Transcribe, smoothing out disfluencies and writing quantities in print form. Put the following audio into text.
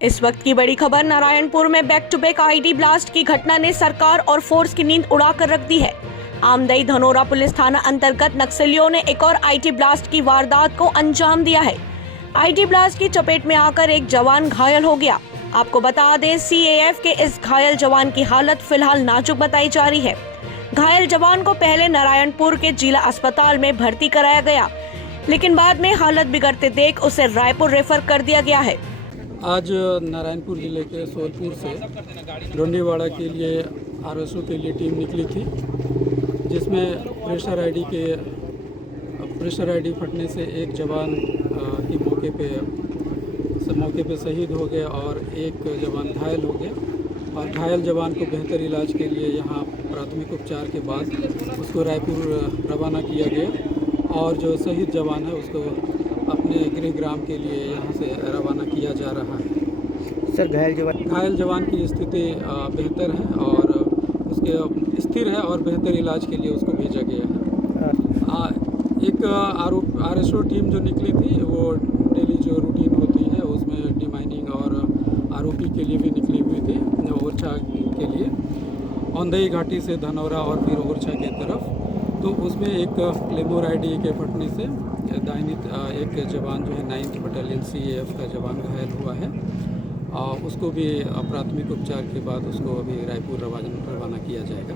इस वक्त की बड़ी खबर नारायणपुर में back to back IED blast की घटना ने सरकार और फोर्स की नींद उड़ाकर रख दी है। आमदई धनोरा पुलिस थाना अंतर्गत नक्सलियों ने एक और आईडी ब्लास्ट की वारदात को अंजाम दिया है। आईडी ब्लास्ट की चपेट में आकर एक जवान घायल हो गया। आपको बता दें, सीएएफ के इस घायल जवान की हालत फिलहाल नाजुक बताई जा रही है। घायल जवान को पहले नारायणपुर के जिला अस्पताल में भर्ती कराया गया, लेकिन बाद में हालत बिगड़ते देख उसे रायपुर रेफर कर दिया गया है। आज नारायणपुर जिले के सोलपुर से डोंडीवाड़ा के लिए आरएसओ के लिए टीम निकली थी, जिसमें प्रेशर आईडी फटने से एक जवान की मौके पे शहीद हो गए और एक जवान घायल हो गया। और घायल जवान को बेहतर इलाज के लिए यहाँ प्राथमिक उपचार के बाद उसको रायपुर रवाना किया गया और जो शहीद जवान है उसको अपने गृहग्राम के लिए यहाँ से रवाना किया जा रहा है। सर, घायल जवान की स्थिति बेहतर है और उसके स्थिर है और बेहतर इलाज के लिए उसको भेजा गया है। एक आरएसओ टीम जो निकली थी वो डेली जो रूटीन होती है उसमें डिमाइनिंग और आरओपी के लिए भी निकली हुई थी, ओरछा के लिए औंधई घाटी से धनौरा और फिर ओरछा की तरफ। तो उसमें एक क्लेमोर आईडी के फटने से दाहिनी एक जवान जो है 9th बटालियन सीएएफ का जवान घायल हुआ है। उसको भी प्राथमिक उपचार के बाद उसको अभी रायपुर रवाना किया जाएगा।